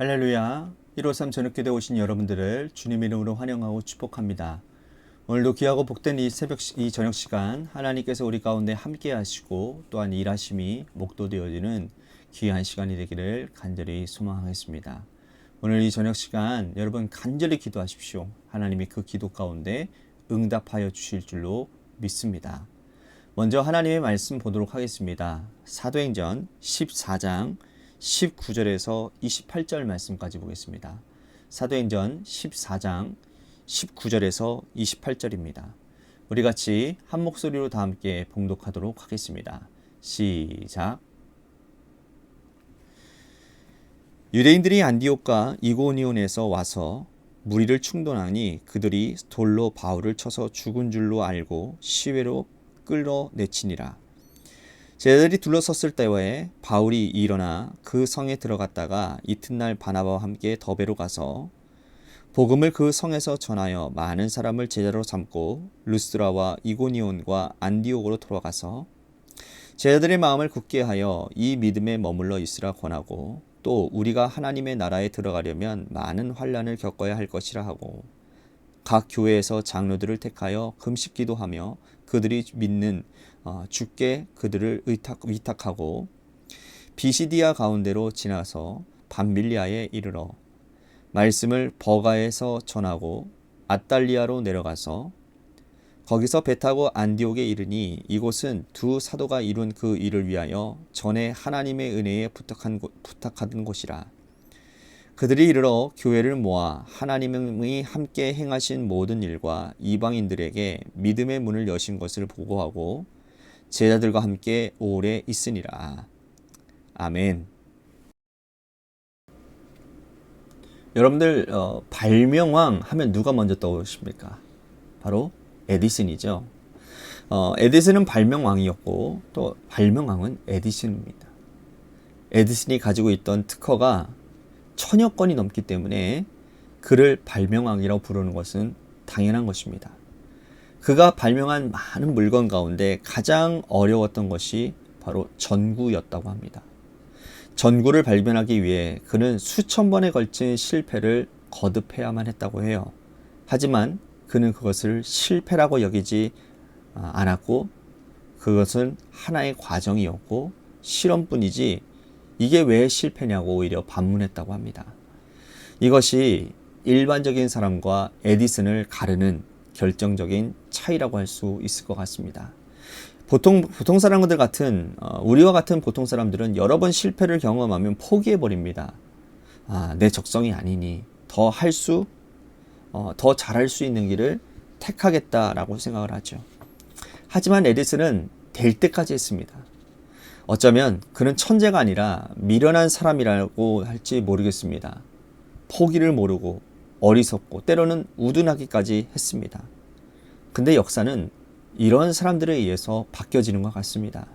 할렐루야. 153 저녁기도에 오신 여러분들을 주님의 이름으로 환영하고 축복합니다. 오늘도 귀하고 복된 이 저녁 시간 하나님께서 우리 가운데 함께 하시고 또한 일하심이 목도되어지는 귀한 시간이 되기를 간절히 소망하겠습니다. 오늘 이 저녁 시간 여러분 간절히 기도하십시오. 하나님이 그 기도 가운데 응답하여 주실 줄로 믿습니다. 먼저 하나님의 말씀 보도록 하겠습니다. 사도행전 14장 19절에서 28절 말씀까지 보겠습니다. 사도행전 14장 19절에서 28절입니다. 우리 같이 한 목소리로 다 함께 봉독하도록 하겠습니다. 시작. 유대인들이 안디옥과 이고니온에서 와서 무리를 충동하니 그들이 돌로 바울을 쳐서 죽은 줄로 알고 시외로 끌어내치니라. 제자들이 둘러섰을 때에 바울이 일어나 그 성에 들어갔다가 이튿날 바나바와 함께 더베로 가서 복음을 그 성에서 전하여 많은 사람을 제자로 삼고 루스드라와 이고니온과 안디옥으로 돌아가서 제자들의 마음을 굳게 하여 이 믿음에 머물러 있으라 권하고 또 우리가 하나님의 나라에 들어가려면 많은 환난을 겪어야 할 것이라 하고 각 교회에서 장로들을 택하여 금식 기도하며 그들이 믿는 주께 그들을 위탁하고 비시디아 가운데로 지나서 밤밀리아에 이르러 말씀을 버가에서 전하고 아달리아로 내려가서 거기서 배 타고 안디옥에 이르니 이곳은 두 사도가 이룬 그 일을 위하여 전에 하나님의 은혜에 부탁하던 곳이라. 그들이 이르러 교회를 모아 하나님이 함께 행하신 모든 일과 이방인들에게 믿음의 문을 여신 것을 보고하고 제자들과 함께 오래 있으니라. 아멘. 여러분들 발명왕 하면 누가 먼저 떠오르십니까? 바로 에디슨이죠. 에디슨은 발명왕이었고 또 발명왕은 에디슨입니다. 에디슨이 가지고 있던 특허가 1000여 건이 넘기 때문에 그를 발명왕이라고 부르는 것은 당연한 것입니다. 그가 발명한 많은 물건 가운데 가장 어려웠던 것이 바로 전구였다고 합니다. 전구를 발견하기 위해 그는 수천 번에 걸친 실패를 거듭해야만 했다고 해요. 하지만 그는 그것을 실패라고 여기지 않았고 그것은 하나의 과정이었고 실험뿐이지 이게 왜 실패냐고 오히려 반문했다고 합니다. 이것이 일반적인 사람과 에디슨을 가르는 결정적인 차이라고 할 수 있을 것 같습니다. 보통 사람들 같은 우리와 같은 보통 사람들은 여러 번 실패를 경험하면 포기해버립니다. 내 적성이 아니니 더 잘할 수 있는 길을 택하겠다라고 생각을 하죠. 하지만 에디슨은 될 때까지 했습니다. 어쩌면 그는 천재가 아니라 미련한 사람이라고 할지 모르겠습니다. 포기를 모르고 어리석고 때로는 우둔하기까지 했습니다. 근데 역사는 이런 사람들에 의해서 바뀌어지는 것 같습니다.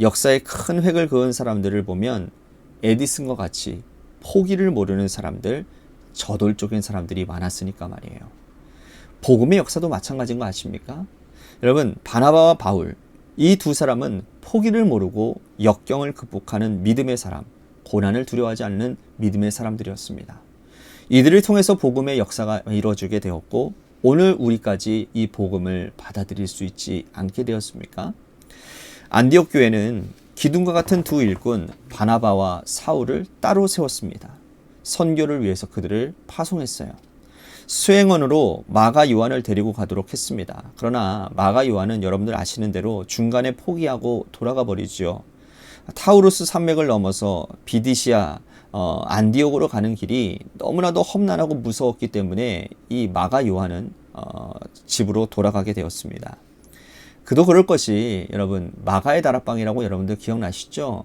역사에 큰 획을 그은 사람들을 보면 에디슨과 같이 포기를 모르는 사람들, 저돌적인 사람들이 많았으니까 말이에요. 복음의 역사도 마찬가지인 거 아십니까? 여러분, 바나바와 바울, 이 두 사람은 포기를 모르고 역경을 극복하는 믿음의 사람, 고난을 두려워하지 않는 믿음의 사람들이었습니다. 이들을 통해서 복음의 역사가 이루어지게 되었고 오늘 우리까지 이 복음을 받아들일 수 있지 않게 되었습니까? 안디옥 교회는 기둥과 같은 두 일꾼 바나바와 사울을 따로 세웠습니다. 선교를 위해서 그들을 파송했어요. 수행원으로 마가 요한을 데리고 가도록 했습니다. 그러나 마가 요한은 여러분들 아시는 대로 중간에 포기하고 돌아가 버리죠. 타우루스 산맥을 넘어서 비디시아 안디옥으로 가는 길이 너무나도 험난하고 무서웠기 때문에 이 마가 요한은 집으로 돌아가게 되었습니다. 그도 그럴 것이 여러분 마가의 다락방이라고 여러분들 기억나시죠?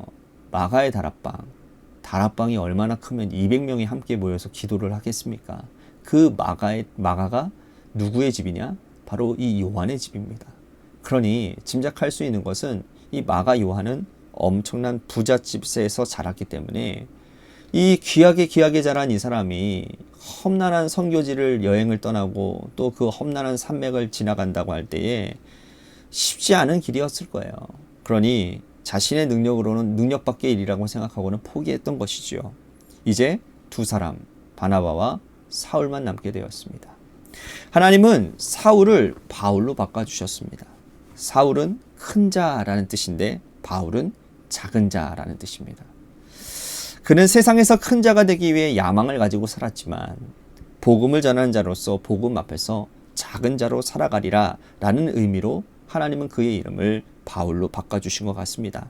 마가의 다락방이 얼마나 크면 200명이 함께 모여서 기도를 하겠습니까? 그 마가가 누구의 집이냐? 바로 이 요한의 집입니다. 그러니 짐작할 수 있는 것은 이 마가 요한은 엄청난 부잣집에서 자랐기 때문에 이 귀하게 자란 이 사람이 험난한 선교지를 여행을 떠나고 또 그 험난한 산맥을 지나간다고 할 때에 쉽지 않은 길이었을 거예요. 그러니 자신의 능력으로는 능력 밖의 일이라고 생각하고는 포기했던 것이죠. 이제 두 사람, 바나바와 사울만 남게 되었습니다. 하나님은 사울을 바울로 바꿔주셨습니다. 사울은 큰 자라는 뜻인데 바울은 작은 자라는 뜻입니다. 그는 세상에서 큰 자가 되기 위해 야망을 가지고 살았지만 복음을 전하는 자로서 복음 앞에서 작은 자로 살아가리라 라는 의미로 하나님은 그의 이름을 바울로 바꿔주신 것 같습니다.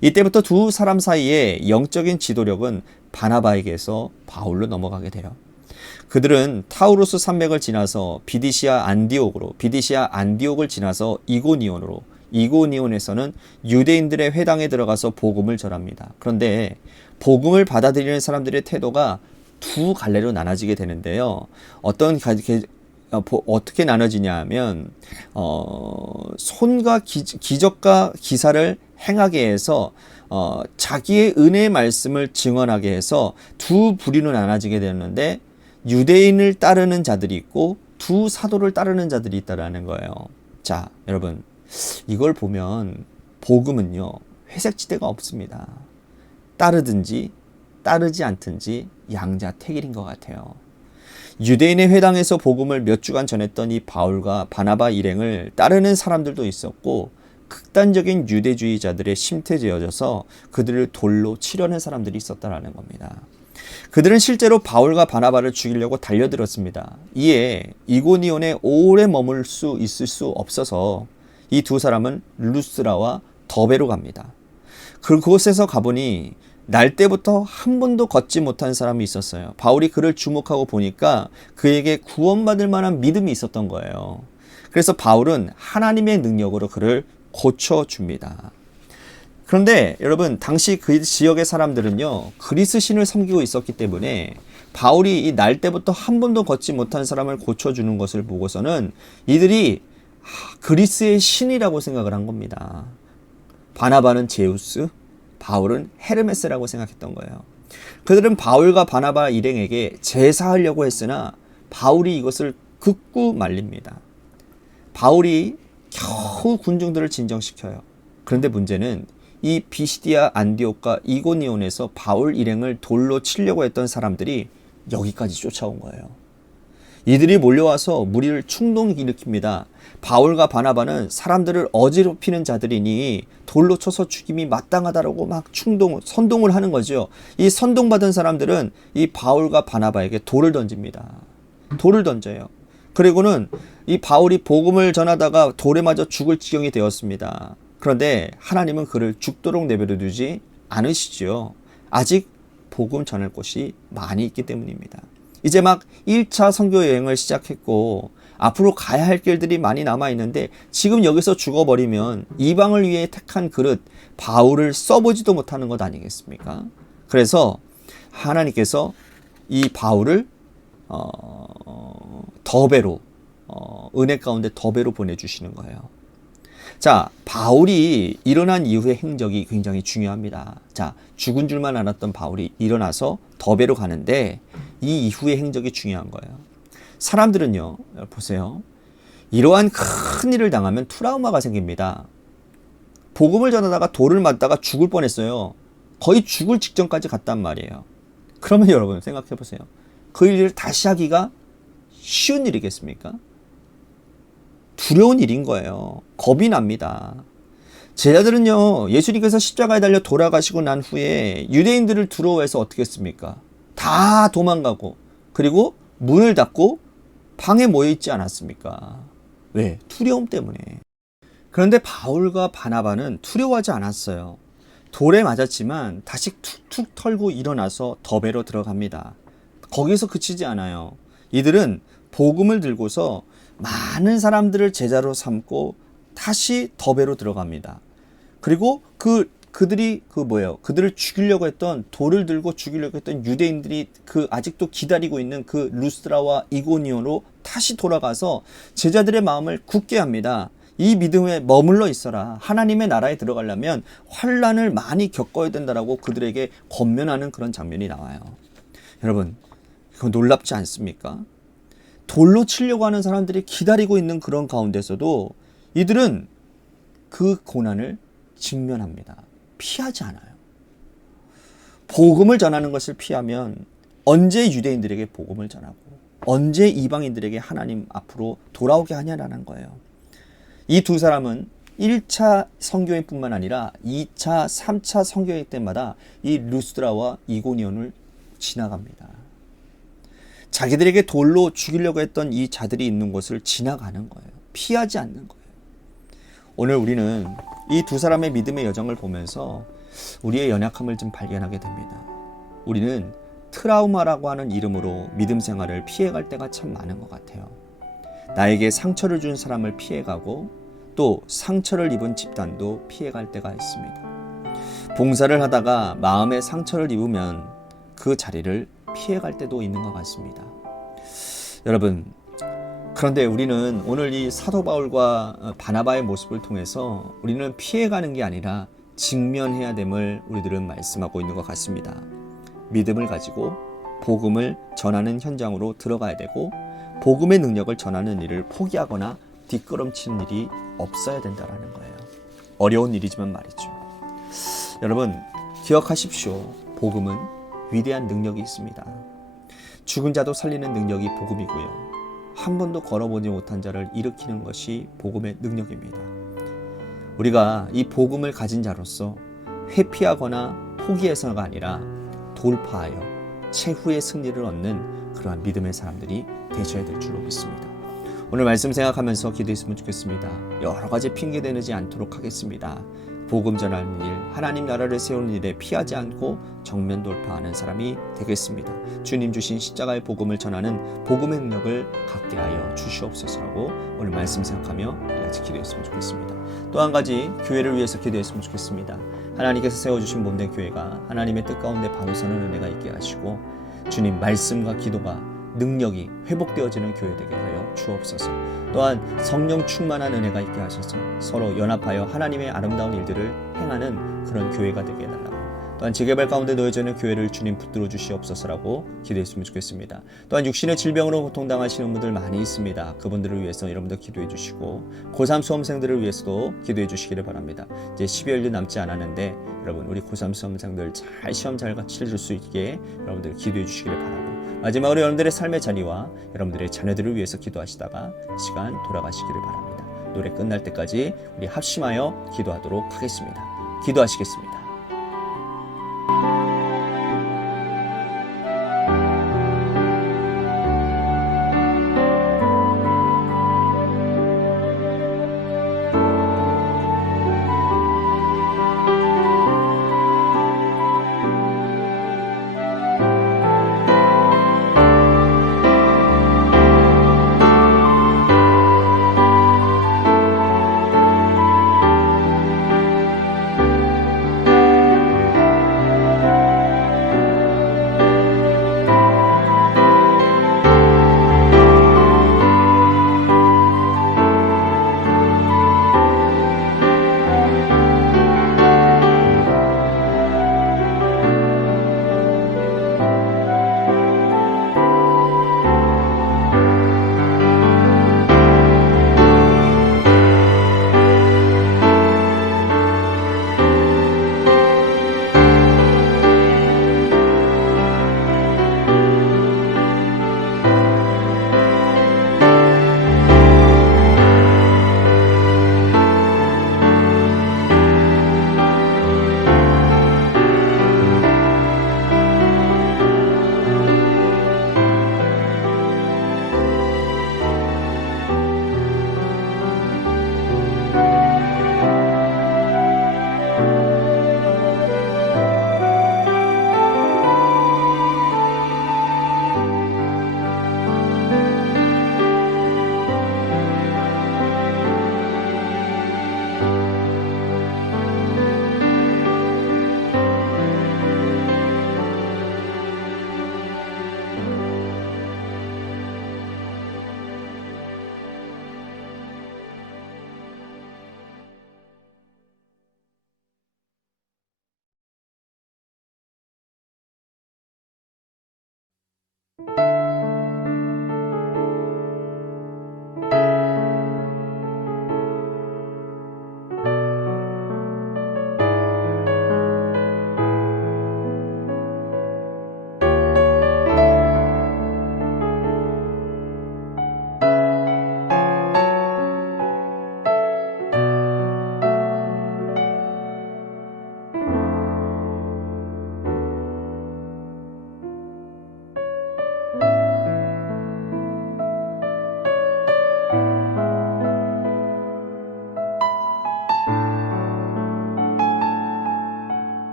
이때부터 두 사람 사이의 영적인 지도력은 바나바에게서 바울로 넘어가게 돼요. 그들은 타우로스 산맥을 지나서 비디시아 안디옥을 지나서 이고니온으로, 이고니온에서는 유대인들의 회당에 들어가서 복음을 전합니다. 그런데 복음을 받아들이는 사람들의 태도가 두 갈래로 나눠지게 되는데요. 어떻게 나눠지냐 하면 손과 기적과 기사를 행하게 해서 자기의 은혜의 말씀을 증언하게 해서 두 부류로 나눠지게 되는데 유대인을 따르는 자들이 있고 두 사도를 따르는 자들이 있다라는 거예요. 자, 여러분, 이걸 보면 복음은요, 회색지대가 없습니다. 따르든지 따르지 않든지 양자택일인 것 같아요. 유대인의 회당에서 복음을 몇 주간 전했던 이 바울과 바나바 일행을 따르는 사람들도 있었고 극단적인 유대주의자들의 심태되어져서 그들을 돌로 치려는 사람들이 있었다라는 겁니다. 그들은 실제로 바울과 바나바를 죽이려고 달려들었습니다. 이에 이고니온에 오래 머물 수 있을 수 없어서 이 두 사람은 루스라와 더베로 갑니다. 그곳에서 가보니 날 때부터 한 번도 걷지 못한 사람이 있었어요. 바울이 그를 주목하고 보니까 그에게 구원받을 만한 믿음이 있었던 거예요. 그래서 바울은 하나님의 능력으로 그를 고쳐줍니다. 그런데 여러분, 당시 그 지역의 사람들은요, 그리스 신을 섬기고 있었기 때문에 바울이 이 날 때부터 한 번도 걷지 못한 사람을 고쳐주는 것을 보고서는 이들이 그리스의 신이라고 생각을 한 겁니다. 바나바는 제우스, 바울은 헤르메스라고 생각했던 거예요. 그들은 바울과 바나바 일행에게 제사하려고 했으나 바울이 이것을 극구 말립니다. 바울이 겨우 군중들을 진정시켜요. 그런데 문제는 이 비시디아 안디옥과 이고니온에서 바울 일행을 돌로 치려고 했던 사람들이 여기까지 쫓아온 거예요. 이들이 몰려와서 무리를 충동일으킵니다. 바울과 바나바는 사람들을 어지럽히는 자들이니 돌로 쳐서 죽임이 마땅하다라고 막 선동을 하는 거죠. 이 선동받은 사람들은 이 바울과 바나바에게 돌을 던집니다. 돌을 던져요. 그리고는 이 바울이 복음을 전하다가 돌에 맞아 죽을 지경이 되었습니다. 그런데 하나님은 그를 죽도록 내버려 두지 않으시죠. 아직 복음 전할 곳이 많이 있기 때문입니다. 이제 막 1차 선교 여행을 시작했고 앞으로 가야 할 길들이 많이 남아있는데 지금 여기서 죽어버리면 이방을 위해 택한 그릇 바울을 써보지도 못하는 것 아니겠습니까? 그래서 하나님께서 이 바울을 더베로 은혜 가운데 더베로 보내주시는 거예요. 자, 바울이 일어난 이후의 행적이 굉장히 중요합니다. 자, 죽은 줄만 알았던 바울이 일어나서 더베로 가는데 이 이후의 행적이 중요한 거예요. 사람들은요, 보세요. 이러한 큰 일을 당하면 트라우마가 생깁니다. 복음을 전하다가 돌을 맞다가 죽을 뻔했어요. 거의 죽을 직전까지 갔단 말이에요. 그러면 여러분 생각해 보세요. 그 일을 다시 하기가 쉬운 일이겠습니까? 두려운 일인 거예요. 겁이 납니다. 제자들은요, 예수님께서 십자가에 달려 돌아가시고 난 후에 유대인들을 두려워해서 어떻게 했습니까? 다 도망가고 그리고 문을 닫고 방에 모여 있지 않았습니까? 왜? 두려움 때문에. 그런데 바울과 바나바는 두려워하지 않았어요. 돌에 맞았지만 다시 툭툭 털고 일어나서 더베로 들어갑니다. 거기서 그치지 않아요. 이들은 복음을 들고서 많은 사람들을 제자로 삼고 다시 더베로 들어갑니다. 그리고 그들이 그들을 죽이려고 했던, 돌을 들고 죽이려고 했던 유대인들이 아직도 기다리고 있는 그 루스드라와 이고니온으로 다시 돌아가서 제자들의 마음을 굳게 합니다. 이 믿음에 머물러 있어라. 하나님의 나라에 들어가려면 환난을 많이 겪어야 된다라고 그들에게 권면하는 그런 장면이 나와요. 여러분, 이거 놀랍지 않습니까? 돌로 치려고 하는 사람들이 기다리고 있는 그런 가운데서도 이들은 그 고난을 직면합니다. 피하지 않아요. 복음을 전하는 것을 피하면 언제 유대인들에게 복음을 전하고 언제 이방인들에게 하나님 앞으로 돌아오게 하냐라는 거예요. 이 두 사람은 1차 선교회뿐만 아니라 2차, 3차 선교회 때마다 이 루스드라와 이고니온을 지나갑니다. 자기들에게 돌로 죽이려고 했던 이 자들이 있는 곳을 지나가는 거예요. 피하지 않는 거예요. 오늘 우리는 이 두 사람의 믿음의 여정을 보면서 우리의 연약함을 좀 발견하게 됩니다. 우리는 트라우마라고 하는 이름으로 믿음 생활을 피해갈 때가 참 많은 것 같아요. 나에게 상처를 준 사람을 피해가고 또 상처를 입은 집단도 피해갈 때가 있습니다. 봉사를 하다가 마음에 상처를 입으면 그 자리를 피해갈 때도 있는 것 같습니다. 여러분, 그런데 우리는 오늘 이 사도 바울과 바나바의 모습을 통해서 우리는 피해가는 게 아니라 직면해야 됨을 우리들은 말씀하고 있는 것 같습니다. 믿음을 가지고 복음을 전하는 현장으로 들어가야 되고 복음의 능력을 전하는 일을 포기하거나 뒷걸음치는 일이 없어야 된다는 거예요. 어려운 일이지만 말이죠. 여러분, 기억하십시오. 복음은 위대한 능력이 있습니다. 죽은 자도 살리는 능력이 복음이고요. 한 번도 걸어보지 못한 자를 일으키는 것이 복음의 능력입니다. 우리가 이 복음을 가진 자로서 회피하거나 포기해서가 아니라 돌파하여 최후의 승리를 얻는 그러한 믿음의 사람들이 되셔야 될 줄로 믿습니다. 오늘 말씀 생각하면서 기도했으면 좋겠습니다. 여러 가지 핑계 대지 않도록 하겠습니다. 복음 전하는 일, 하나님 나라를 세우는 일에 피하지 않고 정면 돌파하는 사람이 되겠습니다. 주님 주신 십자가의 복음을 전하는 복음의 능력을 갖게 하여 주시옵소서라고 오늘 말씀 생각하며 같이 기도했으면 좋겠습니다. 또 한 가지 교회를 위해서 기도했으면 좋겠습니다. 하나님께서 세워주신 몸된 교회가 하나님의 뜻 가운데 바로 서는 은혜가 있게 하시고 주님 말씀과 기도가 능력이 회복되어지는 교회 되게 하여 주옵소서. 또한 성령 충만한 은혜가 있게 하셔서 서로 연합하여 하나님의 아름다운 일들을 행하는 그런 교회가 되게 해달라고, 또한 재개발 가운데 놓여져 있는 교회를 주님 붙들어 주시옵소서라고 기도했으면 좋겠습니다. 또한 육신의 질병으로 고통당하시는 분들 많이 있습니다. 그분들을 위해서 여러분들 기도해 주시고 고3 수험생들을 위해서도 기도해 주시기를 바랍니다. 이제 12월도 남지 않았는데 여러분, 우리 고3 수험생들 잘 시험 잘 치를 수 있게 여러분들 기도해 주시기를 바라고, 마지막으로 여러분들의 삶의 자리와 여러분들의 자녀들을 위해서 기도하시다가 시간 돌아가시기를 바랍니다. 노래 끝날 때까지 우리 합심하여 기도하도록 하겠습니다. 기도하시겠습니다.